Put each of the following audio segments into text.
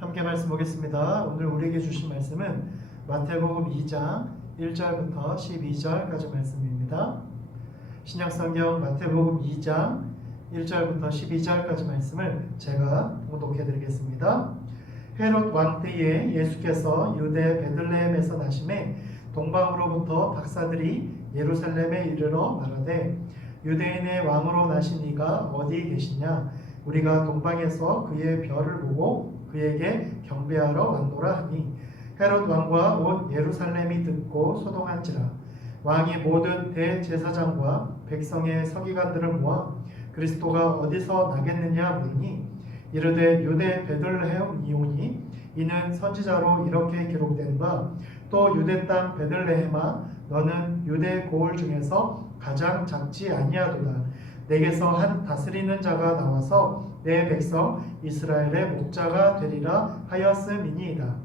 함께 말씀 보겠습니다. 오늘 우리에게 주신 말씀은 마태복음 2장 1절부터 12절까지 말씀입니다. 신약성경 마태복음 2장 1절부터 12절까지 말씀을 제가 봉독해 드리겠습니다. 헤롯 왕 때에 예수께서 유대 베들레헴에서 나심에 동방으로부터 박사들이 예루살렘에 이르러 말하되 유대인의 왕으로 나신 이가 어디 계시냐? 우리가 동방에서 그의 별을 보고 그에게 경배하러 왔노라 하니 헤롯 왕과 온 예루살렘이 듣고 소동한지라. 왕이 모든 대제사장과 백성의 서기관들을 모아 그리스도가 어디서 나겠느냐 물으니 이르되 유대 베들레헴이오니 이는 선지자로 이렇게 기록된 바 또 유대 땅 베들레헴아 너는 유대 고을 중에서 가장 작지 아니하도다. 내게서 한 다스리는 자가 나와서 내 백성 이스라엘의 목자가 되리라 하였음이니이다.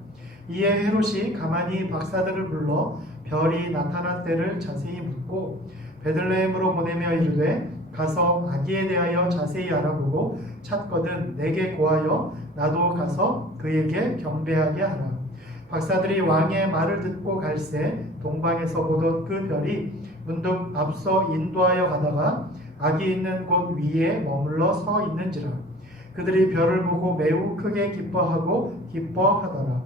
이에 헤롯이 가만히 박사들을 불러 별이 나타난 때를 자세히 묻고 베들레헴으로 보내며 이르되 가서 아기에 대하여 자세히 알아보고 찾거든 내게 고하여 나도 가서 그에게 경배하게 하라. 박사들이 왕의 말을 듣고 갈새 동방에서 보던 그 별이 문득 앞서 인도하여 가다가 아기 있는 곳 위에 머물러 서 있는지라. 그들이 별을 보고 매우 크게 기뻐하더라.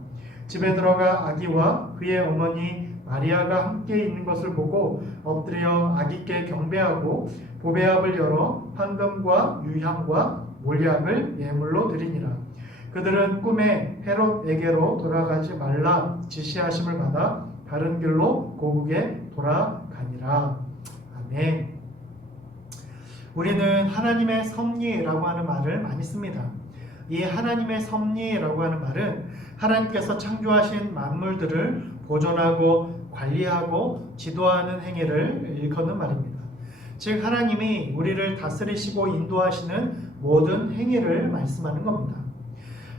집에 들어가 아기와 그의 어머니 마리아가 함께 있는 것을 보고 엎드려 아기께 경배하고 보배압을 열어 황금과 유향과 몰약을 예물로 드리니라. 그들은 꿈에 헤롯에게로 돌아가지 말라 지시하심을 받아 다른 길로 고국에 돌아가니라. 아멘. 우리는 하나님의 섭리라고 하는 말을 많이 씁니다. 이 하나님의 섭리라고 하는 말은 하나님께서 창조하신 만물들을 보존하고 관리하고 지도하는 행위를 일컫는 말입니다. 즉 하나님이 우리를 다스리시고 인도하시는 모든 행위를 말씀하는 겁니다.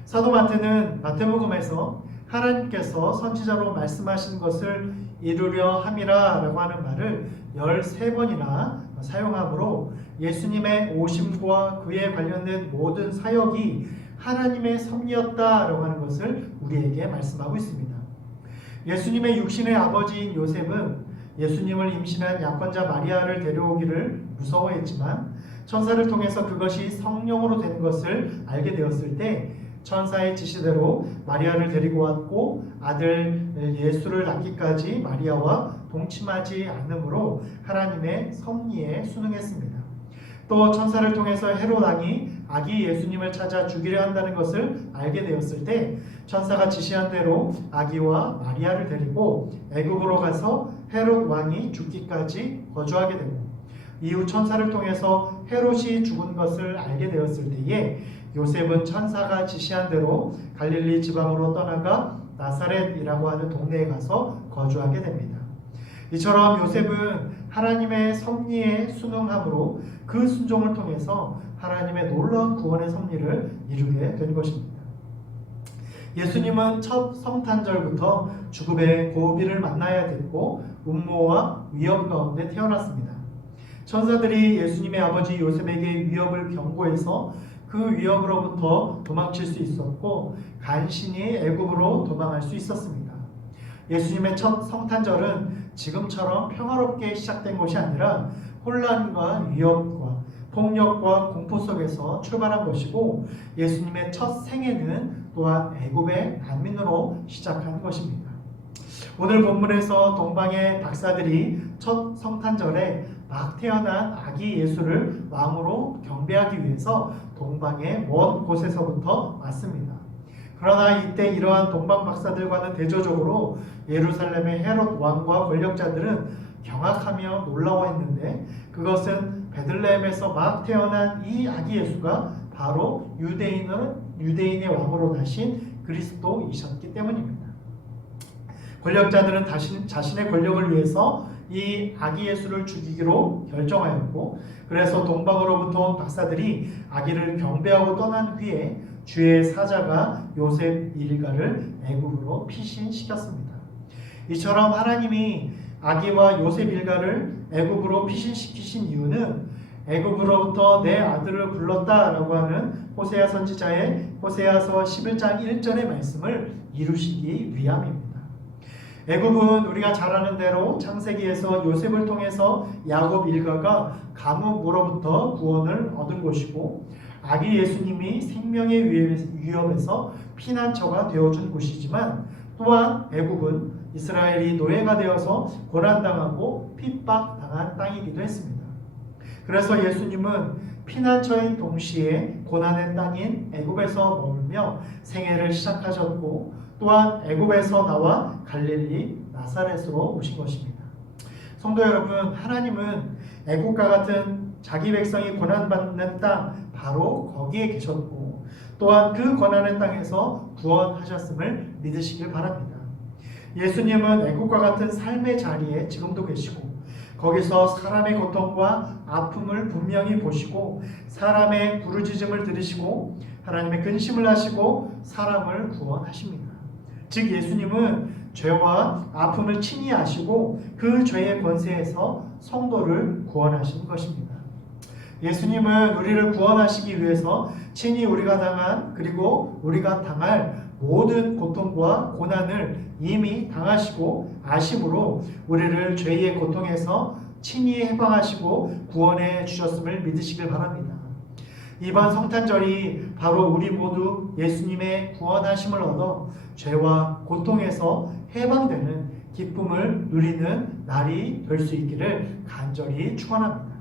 사도 마태는 마태복음에서 하나님께서 선지자로 말씀하신 것을 이루려 함이라 라고 하는 말을 13번이나 사용하므로 예수님의 오심과 그에 관련된 모든 사역이 하나님의 섭리였다라고 하는 것을 우리에게 말씀하고 있습니다. 예수님의 육신의 아버지인 요셉은 예수님을 임신한 약혼자 마리아를 데려오기를 무서워했지만 천사를 통해서 그것이 성령으로 되는 것을 알게 되었을 때 천사의 지시대로 마리아를 데리고 왔고 아들 예수를 낳기까지 마리아와 동침하지 않으므로 하나님의 섭리에 순응했습니다. 또 천사를 통해서 헤롯 왕이 아기 예수님을 찾아 죽이려 한다는 것을 알게 되었을 때 천사가 지시한 대로 아기와 마리아를 데리고 애굽으로 가서 헤롯 왕이 죽기까지 거주하게 되고 이후 천사를 통해서 헤롯이 죽은 것을 알게 되었을 때에 요셉은 천사가 지시한 대로 갈릴리 지방으로 떠나가 나사렛이라고 하는 동네에 가서 거주하게 됩니다. 이처럼 요셉은 하나님의 섭리에 순응함으로 그 순종을 통해서 하나님의 놀라운 구원의 섭리를 이루게 된 것입니다. 예수님은 첫 성탄절부터 죽음의 고비를 만나야 됐고 음모와 위협 가운데 태어났습니다. 천사들이 예수님의 아버지 요셉에게 위협을 경고해서 그 위협으로부터 도망칠 수 있었고 간신히 애굽으로 도망할 수 있었습니다. 예수님의 첫 성탄절은 지금처럼 평화롭게 시작된 것이 아니라 혼란과 위협과 폭력과 공포 속에서 출발한 것이고 예수님의 첫 생애는 또한 애굽의 난민으로 시작한 것입니다. 오늘 본문에서 동방의 박사들이 첫 성탄절에 막 태어난 아기 예수를 왕으로 경배하기 위해서 동방의 먼 곳에서부터 왔습니다. 그러나 이때 이러한 동방 박사들과는 대조적으로 예루살렘의 헤롯 왕과 권력자들은 경악하며 놀라워했는데 그것은 베들레헴에서 막 태어난 이 아기 예수가 바로 유대인의 왕으로 나신 그리스도이셨기 때문입니다. 권력자들은 자신의 권력을 위해서 이 아기 예수를 죽이기로 결정하였고 그래서 동방으로부터 온 박사들이 아기를 경배하고 떠난 후에 주의 사자가 요셉 일가를 애굽으로 피신시켰습니다. 이처럼 하나님이 아기와 요셉 일가를 애굽으로 피신시키신 이유는 애굽으로부터 내 아들을 불렀다라고 하는 호세아 선지자의 호세아서 11장 1절의 말씀을 이루시기 위함입니다. 애굽은 우리가 잘 아는 대로 창세기에서 요셉을 통해서 야곱 일가가 감옥으로부터 구원을 얻은 곳이고 아기 예수님이 생명의 위협에서 피난처가 되어준 곳이지만 또한 애굽은 이스라엘이 노예가 되어서 고난당하고 핍박당한 땅이기도 했습니다. 그래서 예수님은 피난처인 동시에 고난의 땅인 애굽에서 머물며 생애를 시작하셨고 또한 애굽에서 나와 갈릴리 나사렛으로 오신 것입니다. 성도 여러분, 하나님은 애굽과 같은 자기 백성이 고난받는 땅 바로 거기에 계셨고 또한 그 고난의 땅에서 구원하셨음을 믿으시길 바랍니다. 예수님은 애굽과 같은 삶의 자리에 지금도 계시고 거기서 사람의 고통과 아픔을 분명히 보시고 사람의 부르짖음을 들으시고 하나님의 근심을 하시고 사람을 구원하십니다. 즉 예수님은 죄와 아픔을 친히 아시고 그 죄의 권세에서 성도를 구원하신 것입니다. 예수님은 우리를 구원하시기 위해서 친히 우리가 당한 그리고 우리가 당할 모든 고통과 고난을 이미 당하시고 아심으로 우리를 죄의 고통에서 친히 해방하시고 구원해 주셨음을 믿으시길 바랍니다. 이번 성탄절이 바로 우리 모두 예수님의 구원하심을 얻어 죄와 고통에서 해방되는 기쁨을 누리는 날이 될 수 있기를 간절히 축원합니다.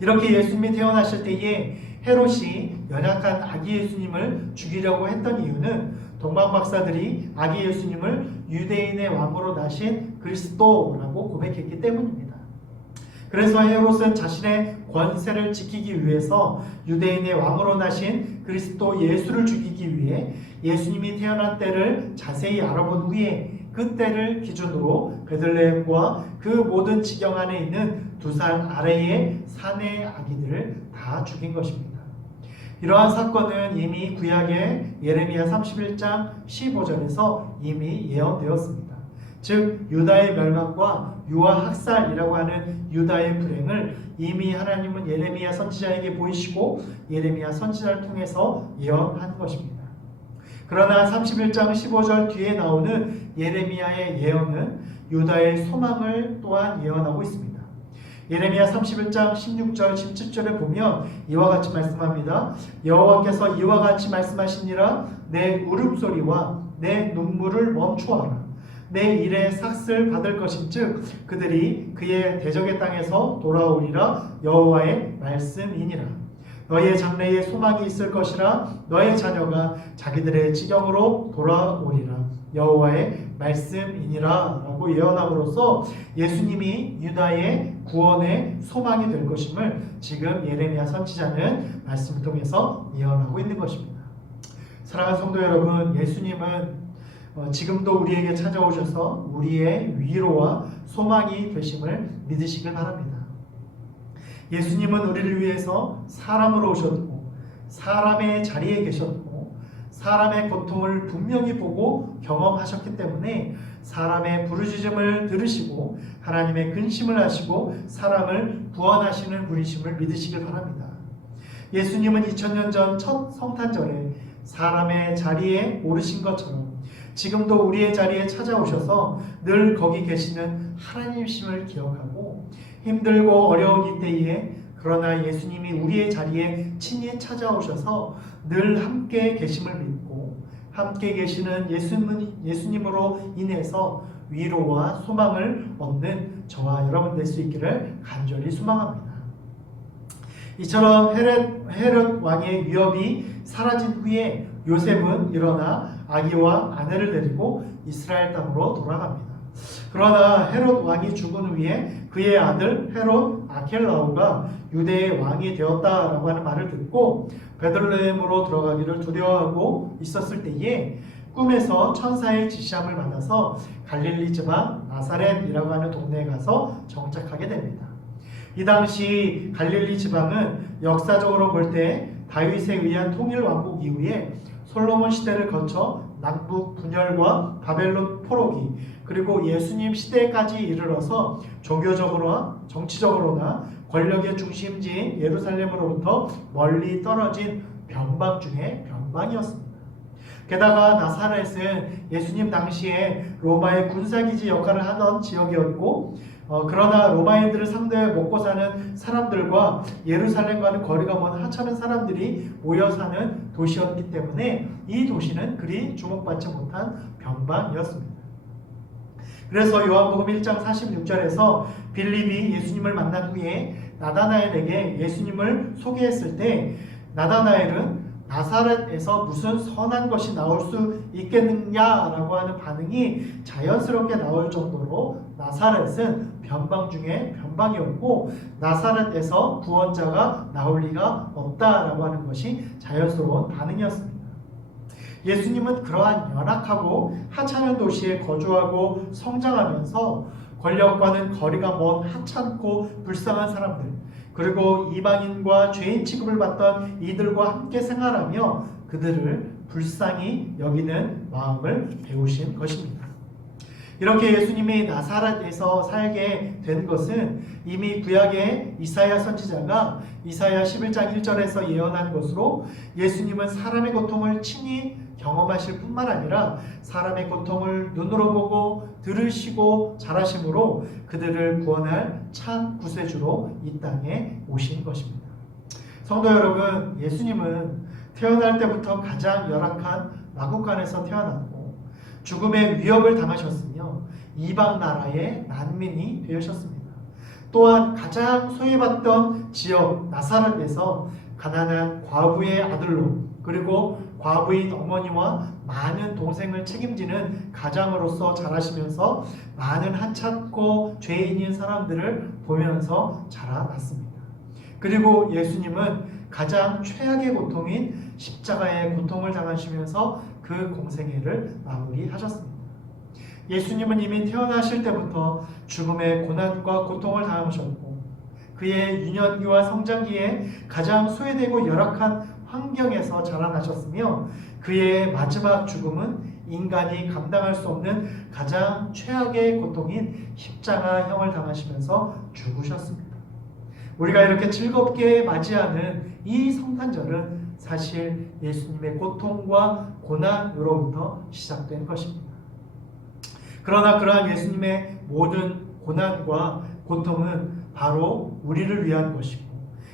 이렇게 예수님이 태어나실 때에 헤롯이 연약한 아기 예수님을 죽이려고 했던 이유는 동방 박사들이 아기 예수님을 유대인의 왕으로 나신 그리스도라고 고백했기 때문입니다. 그래서 헤롯은 자신의 권세를 지키기 위해서 유대인의 왕으로 나신 그리스도 예수를 죽이기 위해 예수님이 태어난 때를 자세히 알아본 후에 그 때를 기준으로 베들레헴과 그 모든 지경 안에 있는 2살 아래의 사내 아기들을 다 죽인 것입니다. 이러한 사건은 이미 구약의 예레미야 31장 15절에서 이미 예언되었습니다. 즉 유다의 멸망과 유아 학살이라고 하는 유다의 불행을 이미 하나님은 예레미야 선지자에게 보이시고 예레미야 선지자를 통해서 예언한 것입니다. 그러나 31장 15절 뒤에 나오는 예레미야의 예언은 유다의 소망을 또한 예언하고 있습니다. 예레미야 31장 16절 17절에 보면 이와 같이 말씀합니다. 여호와께서 이와 같이 말씀하시니라. 내 울음소리와 내 눈물을 멈추어라. 내 일에 삭슬 받을 것인즉 그들이 그의 대적의 땅에서 돌아오리라. 여호와의 말씀이니라. 너의 장래에 소망이 있을 것이라. 너의 자녀가 자기들의 지경으로 돌아오리라. 여호와의 말씀이니라 라고 예언함으로써 예수님이 유다의 구원의 소망이 될 것임을 지금 예레미야 선지자는 말씀을 통해서 예언하고 있는 것입니다. 사랑하는 성도 여러분, 예수님은 지금도 우리에게 찾아오셔서 우리의 위로와 소망이 되심을 믿으시길 바랍니다. 예수님은 우리를 위해서 사람으로 오셨고 사람의 자리에 계셨고 사람의 고통을 분명히 보고 경험하셨기 때문에 사람의 부르짖음을 들으시고 하나님의 근심을 하시고 사람을 구원하시는 분이심을 믿으시길 바랍니다. 예수님은 2000년 전 첫 성탄절에 사람의 자리에 오르신 것처럼 지금도 우리의 자리에 찾아오셔서 늘 거기 계시는 하나님이심을 기억하고 힘들고 어려운 이때에 그러나 예수님이 우리의 자리에 친히 찾아오셔서 늘 함께 계심을 믿고 함께 계시는 예수님으로 인해서 위로와 소망을 얻는 저와 여러분 될 수 있기를 간절히 소망합니다. 이처럼 헤롯 왕의 위협이 사라진 후에 요셉은 일어나 아기와 아내를 데리고 이스라엘 땅으로 돌아갑니다. 그러나 헤롯 왕이 죽은 후에 그의 아들 헤롯 아켈라오가 유대의 왕이 되었다라고 하는 말을 듣고 베들레헴으로 들어가기를 두려워하고 있었을 때에 꿈에서 천사의 지시함을 받아서 갈릴리 지방 나사렛이라고 하는 동네에 가서 정착하게 됩니다. 이 당시 갈릴리 지방은 역사적으로 볼 때 다윗에 의한 통일 왕국 이후에 솔로몬 시대를 거쳐 남북 분열과 바벨론 포로기, 그리고 예수님 시대까지 이르러서 종교적으로나 정치적으로나 권력의 중심지인 예루살렘으로부터 멀리 떨어진 변방 중에 변방이었습니다. 게다가 나사렛은 예수님 당시에 로마의 군사기지 역할을 하던 지역이었고, 그러나 로마인들을 상대해 먹고 사는 사람들과 예루살렘과는 거리가 먼 하찮은 사람들이 모여 사는 도시였기 때문에 이 도시는 그리 주목받지 못한 변방이었습니다. 그래서 요한복음 1장 46절에서 빌립이 예수님을 만난 후에 나다나엘에게 예수님을 소개했을 때 나다나엘은 나사렛에서 무슨 선한 것이 나올 수 있겠느냐라고 하는 반응이 자연스럽게 나올 정도로 나사렛은 변방 중에 변방이었고 나사렛에서 구원자가 나올 리가 없다라고 하는 것이 자연스러운 반응이었습니다. 예수님은 그러한 연약하고 하찮은 도시에 거주하고 성장하면서 권력과는 거리가 먼 하찮고 불쌍한 사람들, 그리고 이방인과 죄인 취급을 받던 이들과 함께 생활하며 그들을 불쌍히 여기는 마음을 배우신 것입니다. 이렇게 예수님이 나사렛에서 살게 된 것은 이미 구약의 이사야 선지자가 이사야 11장 1절에서 예언한 것으로 예수님은 사람의 고통을 친히 경험하실 뿐만 아니라 사람의 고통을 눈으로 보고 들으시고 잘하심으로 그들을 구원할 참 구세주로 이 땅에 오신 것입니다. 성도 여러분, 예수님은 태어날 때부터 가장 열악한 마구간에서 태어났고 죽음의 위협을 당하셨으며 이방 나라의 난민이 되셨습니다. 또한 가장 소외받던 지역 나사렛에서 가난한 과부의 아들로, 그리고 과부인 어머니와 많은 동생을 책임지는 가장으로서 자라시면서 많은 하찮고 죄인인 사람들을 보면서 자라났습니다. 그리고 예수님은 가장 최악의 고통인 십자가의 고통을 당하시면서 그 공생애를 마무리하셨습니다. 예수님은 이미 태어나실 때부터 죽음의 고난과 고통을 당하셨고 그의 유년기와 성장기에 가장 소외되고 열악한 환경에서 자라나셨으며 그의 마지막 죽음은 인간이 감당할 수 없는 가장 최악의 고통인 십자가형을 당하시면서 죽으셨습니다. 우리가 이렇게 즐겁게 맞이하는 이 성탄절은 사실 예수님의 고통과 고난으로부터 시작된 것입니다. 그러나 그러한 예수님의 모든 고난과 고통은 바로 우리를 위한 것이고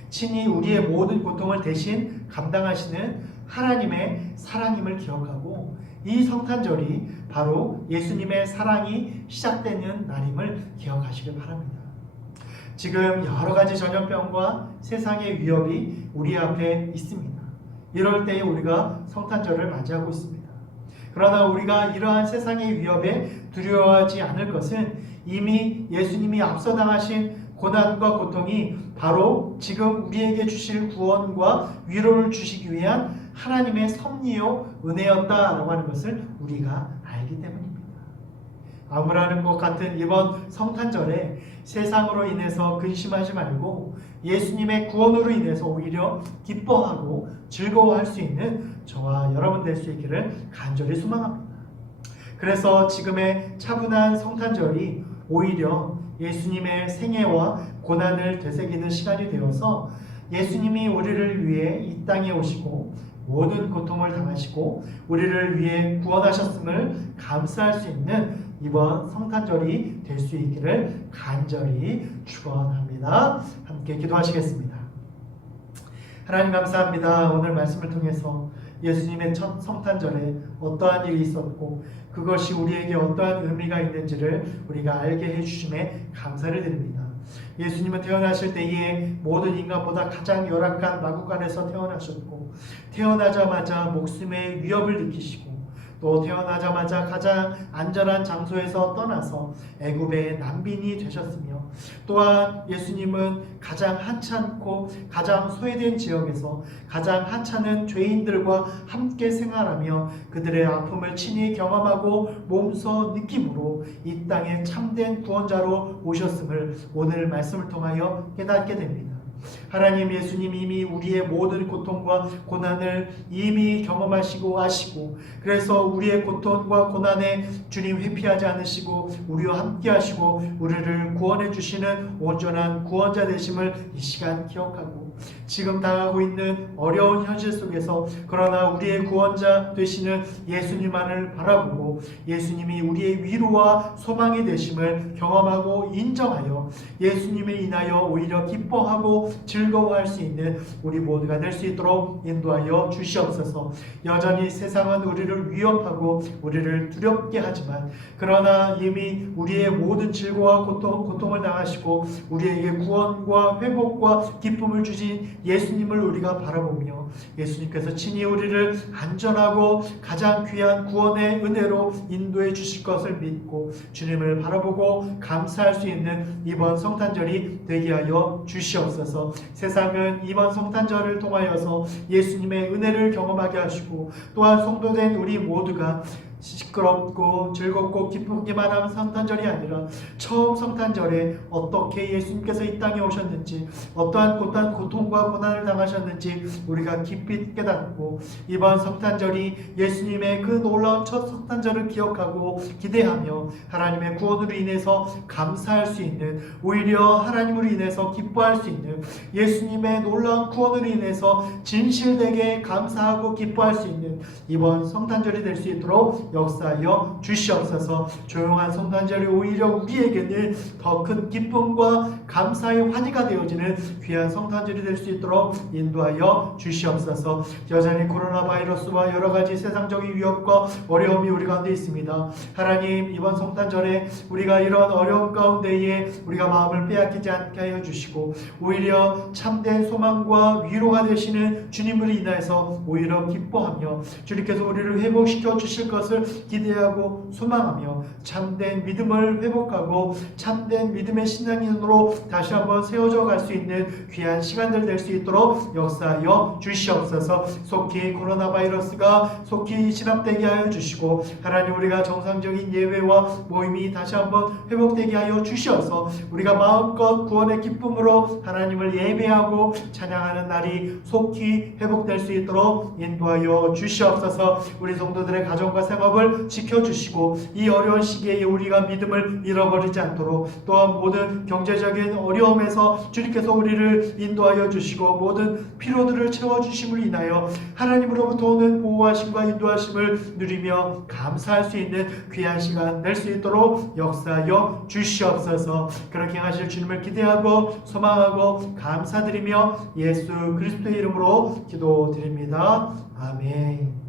친히 우리의 모든 고통을 대신 감당하시는 하나님의 사랑임을 기억하고 이 성탄절이 바로 예수님의 사랑이 시작되는 날임을 기억하시길 바랍니다. 지금 여러 가지 전염병과 세상의 위협이 우리 앞에 있습니다. 이럴 때 우리가 성탄절을 맞이하고 있습니다. 그러나 우리가 이러한 세상의 위협에 두려워하지 않을 것은 이미 예수님이 앞서 당하신 고난과 고통이 바로 지금 우리에게 주실 구원과 위로를 주시기 위한 하나님의 섭리요 은혜였다라고 하는 것을 우리가 알기 때문입니다. 아무라는 것 같은 이번 성탄절에 세상으로 인해서 근심하지 말고 예수님의 구원으로 인해서 오히려 기뻐하고 즐거워할 수 있는 저와 여러분 될 수 있기를 간절히 소망합니다. 그래서 지금의 차분한 성탄절이 오히려 예수님의 생애와 고난을 되새기는 시간이 되어서 예수님이 우리를 위해 이 땅에 오시고 모든 고통을 당하시고 우리를 위해 구원하셨음을 감사할 수 있는 이번 성탄절이 될 수 있기를 간절히 축원합니다. 함께 기도하시겠습니다. 하나님 감사합니다. 오늘 말씀을 통해서 예수님의 첫 성탄절에 어떠한 일이 있었고 그것이 우리에게 어떠한 의미가 있는지를 우리가 알게 해주심에 감사를 드립니다. 예수님은 태어나실 때에 모든 인간보다 가장 열악한 마구간에서 태어나셨고 태어나자마자 목숨의 위협을 느끼시고 또 태어나자마자 가장 안전한 장소에서 떠나서 애굽의 난민이 되셨으며 또한 예수님은 가장 하찮고 가장 소외된 지역에서 가장 하찮은 죄인들과 함께 생활하며 그들의 아픔을 친히 경험하고 몸소 느낌으로 이 땅에 참된 구원자로 오셨음을 오늘 말씀을 통하여 깨닫게 됩니다. 하나님, 예수님 이미 우리의 모든 고통과 고난을 이미 경험하시고 아시고, 그래서 우리의 고통과 고난에 주님 회피하지 않으시고 우리와 함께 하시고 우리를 구원해 주시는 온전한 구원자 되심을 이 시간 기억하고, 지금 당하고 있는 어려운 현실 속에서 그러나 우리의 구원자 되시는 예수님만을 바라보고 예수님이 우리의 위로와 소망이 되심을 경험하고 인정하여 예수님을 인하여 오히려 기뻐하고 즐거워할 수 있는 우리 모두가 될 수 있도록 인도하여 주시옵소서. 여전히 세상은 우리를 위협하고 우리를 두렵게 하지만, 그러나 이미 우리의 모든 질고와 고통을 당하시고 우리에게 구원과 회복과 기쁨을 주신 예수님을 우리가 바라보며 예수님께서 친히 우리를 안전하고 가장 귀한 구원의 은혜로 인도해 주실 것을 믿고 주님을 바라보고 감사할 수 있는 이번 성탄절이 되게 하여 주시옵소서. 세상은 이번 성탄절을 통하여서 예수님의 은혜를 경험하게 하시고, 또한 성도된 우리 모두가 시끄럽고 즐겁고 기쁘기만 한 성탄절이 아니라 처음 성탄절에 어떻게 예수님께서 이 땅에 오셨는지, 어떠한 고통과 고난을 당하셨는지 우리가 깊이 깨닫고, 이번 성탄절이 예수님의 그 놀라운 첫 성탄절을 기억하고 기대하며 하나님의 구원으로 인해서 감사할 수 있는, 오히려 하나님으로 인해서 기뻐할 수 있는, 예수님의 놀라운 구원으로 인해서 진실되게 감사하고 기뻐할 수 있는 이번 성탄절이 될 수 있도록 역사하여 주시옵소서. 조용한 성탄절이 오히려 우리에게는 더 큰 기쁨과 감사의 환희가 되어지는 귀한 성탄절이 될 수 있도록 인도하여 주시옵소서. 여전히 코로나 바이러스와 여러 가지 세상적인 위협과 어려움이 우리 가운데 있습니다. 하나님, 이번 성탄절에 우리가 이런 어려움 가운데에 우리가 마음을 빼앗기지 않게 하여 주시고, 오히려 참된 소망과 위로가 되시는 주님을 인하여서 오히려 기뻐하며 주님께서 우리를 회복시켜 주실 것을 기대하고 소망하며 참된 믿음을 회복하고 참된 믿음의 신앙인으로 다시 한번 세워져 갈 수 있는 귀한 시간들 될 수 있도록 역사하여 주시옵소서. 속히 코로나 바이러스가 속히 진압되게 하여 주시고, 하나님, 우리가 정상적인 예배와 모임이 다시 한번 회복되게 하여 주시어서 우리가 마음껏 구원의 기쁨으로 하나님을 예배하고 찬양하는 날이 속히 회복될 수 있도록 인도하여 주시옵소서. 우리 성도들의 가정과 생업을 지켜주시고 이 어려운 시기에 우리가 믿음을 잃어버리지 않도록, 또한 모든 경제적인 어려움에서 주님께서 우리를 인도하여 주시고 모든 피로들을 채워주심을 인하여 하나님으로부터 오는 보호하심과 인도하심을 누리며 감사할 수 있는 귀한 시간 될 수 있도록 역사하여 주시옵소서. 그렇게 하실 주님을 기대하고 소망하고 감사드리며 예수 그리스도의 이름으로 기도드립니다. 아멘.